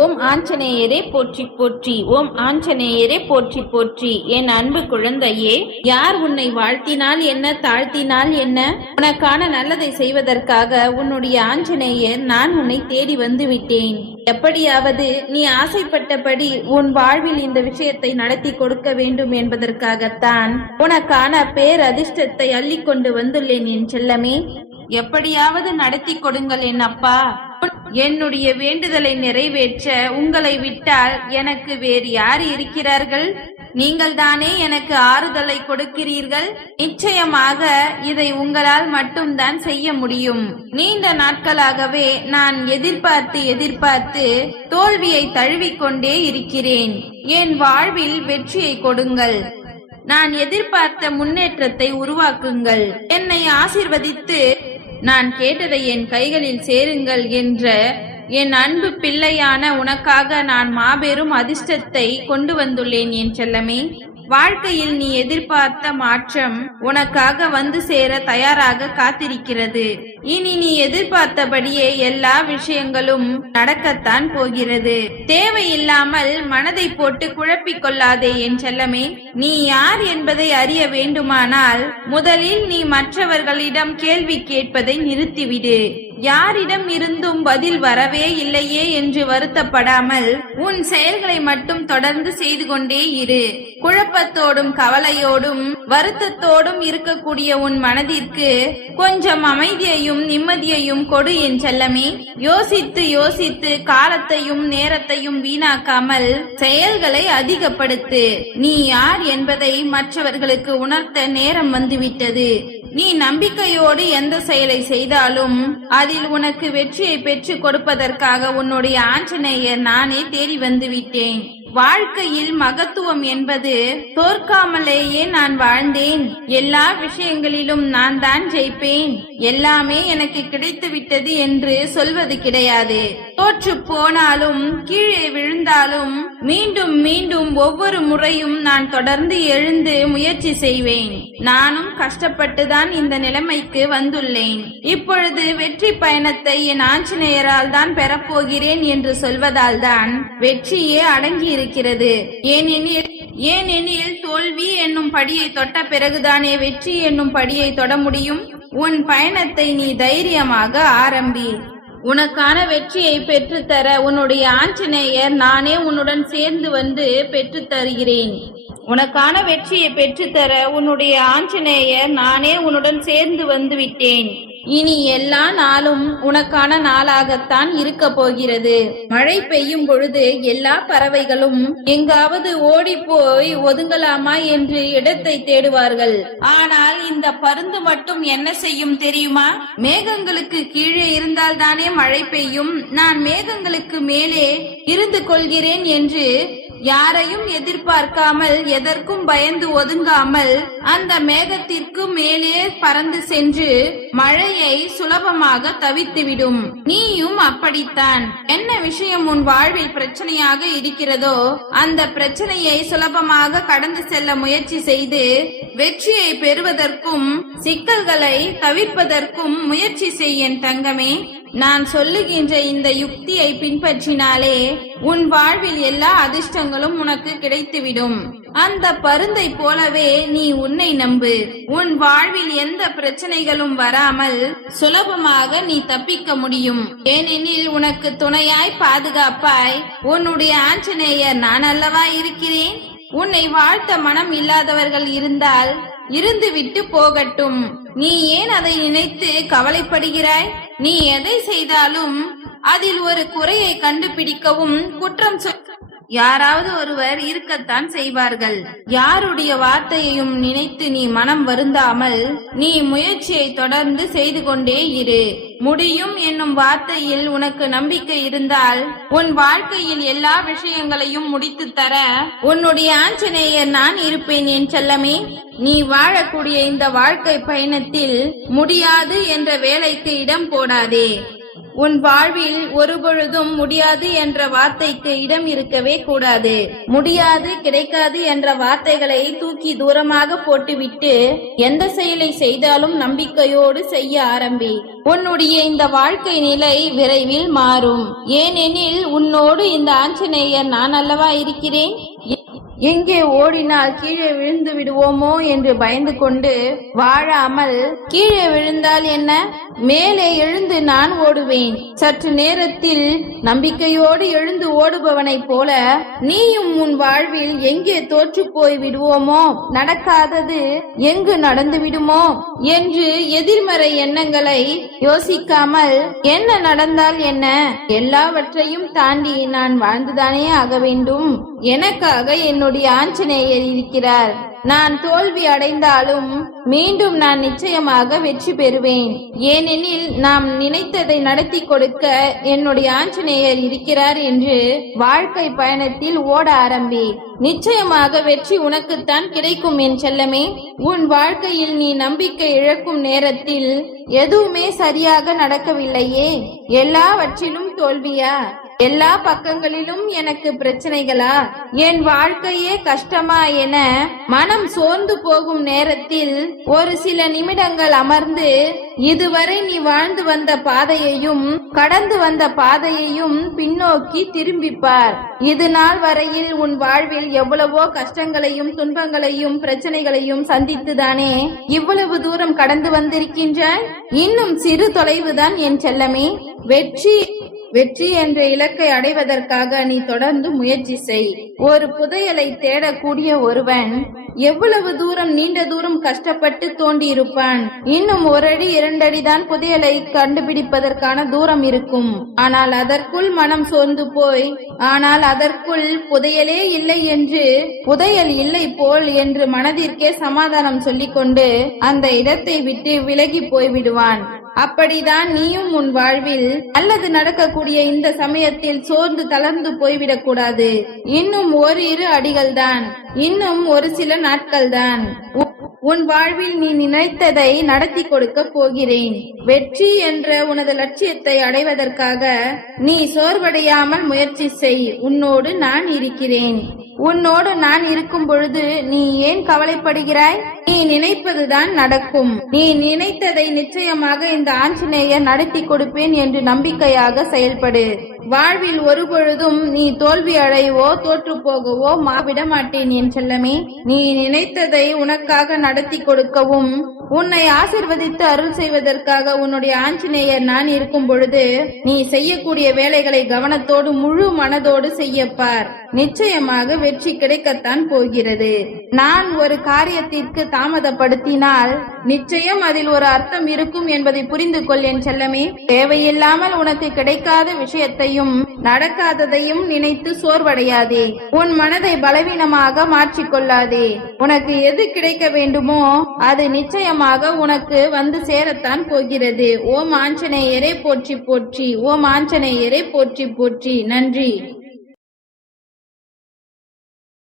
ஓம் ஆஞ்சநேயரே போற்றி போற்றி. ஓம் ஆஞ்சநேயரே போற்றி போற்றி. என் அன்பு குழந்தையே யார் உன்னை வாழ்த்தினால் என்ன தாழ்த்தினால் என்ன? உனக்கான நல்லதை செய்வதற்காக உன்னுடைய ஆஞ்சநேயர் நான் உன்னை தேடி வந்து விட்டேன் எப்படியாவது நீ ஆசைப்பட்டபடி உன் வாழ்வில் இந்த விஷயத்தை நடத்தி கொடுக்க வேண்டும் என்பதற்காகத்தான் உனக்கான பேரதிர்ஷ்டத்தை அள்ளி கொண்டு வந்துள்ளேன் என் செல்லமே. எப்படியாவது நடத்தி கொடுங்கள் என் அப்பா. என்னுடைய வேண்டுதலை நிறைவேற்ற உங்களை விட்டால் எனக்கு வேறு யார் இருக்கிறார்கள்? நீங்கள் தானே எனக்கு ஆறுதலை கொடுக்கிறீர்கள்? நிச்சயமாக இதை உங்களால் மட்டும்தான் செய்ய முடியும். நீண்ட நாட்களாகவே நான் எதிர்பார்த்து எதிர்பார்த்து தோல்வியை தழுவிக்கொண்டே இருக்கிறேன். என் வாழ்வில் வெற்றியை கொடுங்கள். நான் எதிர்பார்த்த முன்னேற்றத்தை உருவாக்குங்கள். என்னை ஆசிர்வதித்து நான் கேட்டதை என் கைகளில் சேருங்கள் என்ற என் அன்பு பிள்ளையான உனக்காக நான் மாபெரும் அதிர்ஷ்டத்தை கொண்டு வந்துள்ளேன் என் செல்லமே. வாழ்க்கையில் நீ எதிர்பார்த்த மாற்றம் உனக்காக வந்து சேர தயாராக காத்திருக்கிறது. இனி நீ எதிர்பார்த்தபடியே எல்லா விஷயங்களும் நடக்கத்தான் போகிறது. தேவையில்லாமல் மனதை போட்டு குழப்பிக் கொள்ளாதே என் செல்லமே. நீ யார் என்பதை அறிய வேண்டுமானால் முதலில் நீ மற்றவர்களிடம் கேள்வி கேட்பதை நிறுத்திவிடு. யாரிடம் இருந்தும் பதில் வரவே இல்லையே என்று வருத்தப்படாமல் உன் செயல்களை மட்டும் தொடர்ந்து செய்து கொண்டே இரு. குழப்பத்தோடும் கவலையோடும் வருத்தத்தோடும் இருக்கக்கூடிய உன் மனதிற்கு கொஞ்சம் அமைதியையும் நிம்மதியையும் கொடு என் செல்லமே. யோசித்து யோசித்து காலத்தையும் நேரத்தையும் வீணாக்காமல் செயல்களை அதிகப்படுத்து. நீ யார் என்பதை மற்றவர்களுக்கு உணர்த்த நேரம் வந்துவிட்டது. நீ நம்பிக்கையோடு எந்த செயலை செய்தாலும் அதில் உனக்கு வெற்றியை பெற்றுக் கொடுப்பதற்காக உன்னுடைய ஆஞ்சநேயர் நானே தேடி வந்து விட்டேன். வாழ்க்கையில் மகத்துவம் என்பது தோற்காமலேயே நான் வாழ்ந்தேன். எல்லா விஷயங்களிலும் நான் தான் ஜெயிப்பேன். எல்லாமே எனக்கு கிடைத்து விட்டது என்று சொல்வது கிடையாது. தோற்று போனாலும் கீழே விழுந்தாலும் மீண்டும் மீண்டும் ஒவ்வொரு முறையும் நான் தொடர்ந்து எழுந்து முயற்சி செய்வேன். நானும் கஷ்டப்பட்டுதான் இந்த நிலைமைக்கு வந்துள்ளேன். இப்பொழுது வெற்றி பயணத்தை என் ஆஞ்சநேயரால் தான் பெறப்போகிறேன் என்று சொல்வதால் தான் வெற்றியே அடங்கி இருக்கிறது ஏனெனில் ஏனெனில் தோல்வி என்னும் படியை தொட்ட பிறகுதானே வெற்றி என்னும் படியை தொட முடியும். உன் பயணத்தை நீ தைரியமாக ஆரம்பி. உனக்கான வெற்றியை பெற்றுத்தர உன்னுடைய ஆஞ்சநேயர் நானே உன்னுடன் சேர்ந்து வந்து பெற்றுத்தருகிறேன் உனக்கான வெற்றியை பெற்றுத்தர உன்னுடைய ஆஞ்சநேயர் நானே உன்னுடன் சேர்ந்து வந்து விட்டேன். இனி எல்லா நாளும் உனக்கான நாளாகத்தான் இருக்க போகிறது. மழை பெய்யும் பொழுது எல்லா பறவைகளும் எங்காவது ஓடி போய் ஒதுங்கலாமா என்று இடத்தை தேடுவார்கள். ஆனால் இந்த பருந்து மட்டும் என்ன செய்யும் தெரியுமா? மேகங்களுக்கு கீழே இருந்தால்தானே மழை பெய்யும். நான் மேகங்களுக்கு மேலே இருந்து கொள்கிறேன் என்று யாரையும் எதிர்பார்க்காமல் எதற்கும் பயந்து ஒதுங்காமல் அந்த மேகத்திற்கு மேலே பறந்து சென்று மழையை சுலபமாக தவித்துவிடும். நீயும் அப்படித்தான். என்ன விஷயம் உன் வாழ்வில் பிரச்சனையாக இருக்கிறதோ அந்த பிரச்சனையை சுலபமாக கடந்து செல்ல முயற்சி செய்து வெற்றியை பெறுவதற்கும் சிக்கல்களை தவிர்ப்பதற்கும் முயற்சி செய்யன் தங்கமே. நான் சொல்லுகின்ற இந்த யுக்தியை பின்பற்றினாலே உன் வாழ்வில் எல்லா அதிர்ஷ்டங்களும் உனக்கு கிடைத்துவிடும். அந்த பருந்தை போலவே நீ உன்னை நம்பு. உன் வாழ்வில் எந்த பிரச்சனைகளும் வராமல் சுலபமாக நீ தப்பிக்க முடியும். ஏனெனில் உனக்கு துணையாய் பாதுகாப்பாய் உன்னுடைய ஆஞ்சநேயர் நான் அல்லவா இருக்கிறேன்? உன்னை வாழ்த்த மனம் இல்லாதவர்கள் இருந்தால் இருந்துவிட்டு போகட்டும். நீ ஏன் அதை நினைத்து கவலைப்படுகிறாய்? நீ எதை செய்தாலும் அதில் ஒரு குறையை கண்டுபிடிக்கவும் குற்றம் சொல் யாராவது ஒருவர் இருக்கத்தான் செய்வார்கள். யாருடைய வார்த்தையையும் நினைத்து நீ மனம் வருந்தாமல் நீ முயற்சியை தொடர்ந்து செய்து கொண்டே இரு. முடியும் என்னும் வார்த்தையில் உனக்கு நம்பிக்கை இருந்தால் உன் வாழ்க்கையில் எல்லா விஷயங்களையும் முடித்து தர உன்னுடைய ஆஞ்சநேயர் நான் இருப்பேன் என் செல்லமே. நீ வாழக்கூடிய இந்த வாழ்க்கை பயணத்தில் முடியாது என்ற வேலைக்கு இடம் போடாதே. உன் வாழ்வில் ஒருபொழுதும் முடியாது என்ற வார்த்தைக்கு இடம் இருக்கவே கூடாது. முடியாது கிடைக்காது என்ற வார்த்தைகளை தூக்கி தூரமாக போட்டுவிட்டு எந்த செயலை செய்தாலும் நம்பிக்கையோடு செய்ய ஆரம்பி. உன்னுடைய இந்த வாழ்க்கை நிலை விரைவில் மாறும். ஏனெனில் உன்னோடு இந்த ஆஞ்சநேயர் நான் அல்லவா இருக்கிறேன்? எங்கே ஓடினால் கீழே விழுந்து விடுவோமோ என்று பயந்து கொண்டு வாழாமல் கீழே விழுந்தால் என்ன? மேலே எழுந்து நான் ஓடுவேன். சற்று நேரத்தில் நம்பிக்கையோடு எழுந்து ஓடுபவனைப் போல நீயும் உன் வாழ்வில் எங்கே தோற்று போய் விடுவோமோ நடக்காதது எங்கு நடந்து விடுமோ? என்று எதிர்மறை எண்ணங்களை யோசிக்காமல் என்ன நடந்தால் என்ன? எல்லாவற்றையும் தாண்டி நான் வாழ்ந்துதானே ஆக வேண்டும். எனக்காக என்னுடைய ஆஞ்சநேயர் இருக்கிறார். நான் தோல்வி அடைந்தாலும் மீண்டும் நான் நிச்சயமாக வெற்றி பெறுவேன். ஏனெனில் நாம் நினைத்ததை நடத்தி கொடுக்க என்னுடைய ஆஞ்சநேயர் இருக்கிறார் என்று வாழ்க்கை பயணத்தில் ஓட ஆரம்பி. நிச்சயமாக வெற்றி உனக்குத்தான் கிடைக்கும் என் செல்லமே. உன் வாழ்க்கையில் நீ நம்பிக்கை இழக்கும் நேரத்தில் எதுவுமே சரியாக நடக்கவில்லையே. எல்லாவற்றிலும் தோல்வியா? எல்லா பக்கங்களிலும் எனக்கு பிரச்சனைகளா? என் வாழ்க்கையே கஷ்டமா என மனம் சோர்ந்து போகும் நேரத்தில் ஒரு சில நிமிடங்கள் அமர்ந்து இதுவரை நீ வாழ்ந்து வந்த பாதையையும் கடந்து வந்த பாதையையும் பின்னோக்கி திரும்பிப்பார். இது நாள் வரையில் உன் வாழ்வில் எவ்வளவோ கஷ்டங்களையும் துன்பங்களையும் பிரச்சனைகளையும் சந்தித்துதானே இவ்வளவு தூரம் கடந்து வந்திருக்கின்றாய்? இன்னும் சிறு தொலைவுதான் என் செல்லமே. வெற்றி வெற்றி என்ற இலக்கை அடைவதற்காக நீ தொடர்ந்து முயற்சி செய். ஒரு புதையலை தேடக்கூடிய ஒருவன் எவ்வளவு தூரம் நீண்ட தூரம் கஷ்டப்பட்டு தோண்டி இருப்பான் இன்னும் ஒரு அடி இரண்டடிதான் புதையலை கண்டுபிடிப்பதற்கான தூரம் இருக்கும். ஆனால் அதற்குள் மனம் சோர்ந்து போய் ஆனால் அதற்குள் புதையலே இல்லை என்று புதையல் இல்லை போல் என்று மனதிற்கே சமாதானம் சொல்லிக்கொண்டு அந்த இடத்தை விட்டு விலகி போய்விடுவான். அப்படிதான் நீயும் உன் வாழ்வில் நல்லது நடக்கக்கூடிய இந்த சமயத்தில் சோர்ந்து தளர்ந்து போய்விடக் கூடாது. இன்னும் ஒரு இரு அடிகள் தான் இன்னும் ஒரு சில நாட்கள் தான் உன் வாழ்வில் நீ நினைத்ததை நடத்தி கொடுக்க போகிறேன். வெற்றி என்ற உனது லட்சியத்தை அடைவதற்காக நீ சோர்வடையாமல் முயற்சி செய். உன்னோடு நான் இருக்கிறேன். உன்னோடு நான் இருக்கும் பொழுது நீ ஏன் கவலைப்படுகிறாய்? நீ நினைப்பதுதான் நடக்கும். நீ நினைத்ததை நிச்சயமாக இந்த ஆஞ்சநேயர் நடத்தி கொடுப்பேன் என்று நம்பிக்கையாக செயல்படு. வாழ்வில் ஒரு பொழுதும் நீ தோல்வி அடைவோ தோற்று போகவோ மாவிட மாட்டேன் என் செல்லமே. நீ நினைத்ததை உனக்காக நடத்தி கொடுக்கவும் உன்னை ஆசிர்வதித்து அருள் செய்வதற்காக உன்னுடைய ஆஞ்சநேயர் நான் இருக்கும் பொழுது நீ செய்யக்கூடிய வேலைகளை கவனத்தோடு முழு மனதோடு செய்யப்பார். நிச்சயமாக வெற்றி கிடைக்கத்தான் போகிறது. நான் ஒரு காரியத்திற்கு தாமதப்படுத்தினால் நிச்சயம் அதில் ஒரு அர்த்தம் இருக்கும் என்பதை புரிந்து கொள் என் செல்லமே. தேவையில்லாமல் உனக்கு கிடைக்காத விஷயத்தையும் நடக்காததையும் நினைத்து சோர்வடையாதே. உன் மனதை பலவீனமாக மாற்றிக்கொள்ளாதே. உனக்கு எது கிடைக்க வேண்டுமோ அது நிச்சயமாக உனக்கு வந்து சேரத்தான் போகிறது. ஓம் ஆஞ்சநேயரே போற்றி போற்றி. ஓம் ஆஞ்சநேயரே போற்றி போற்றி. நன்றி.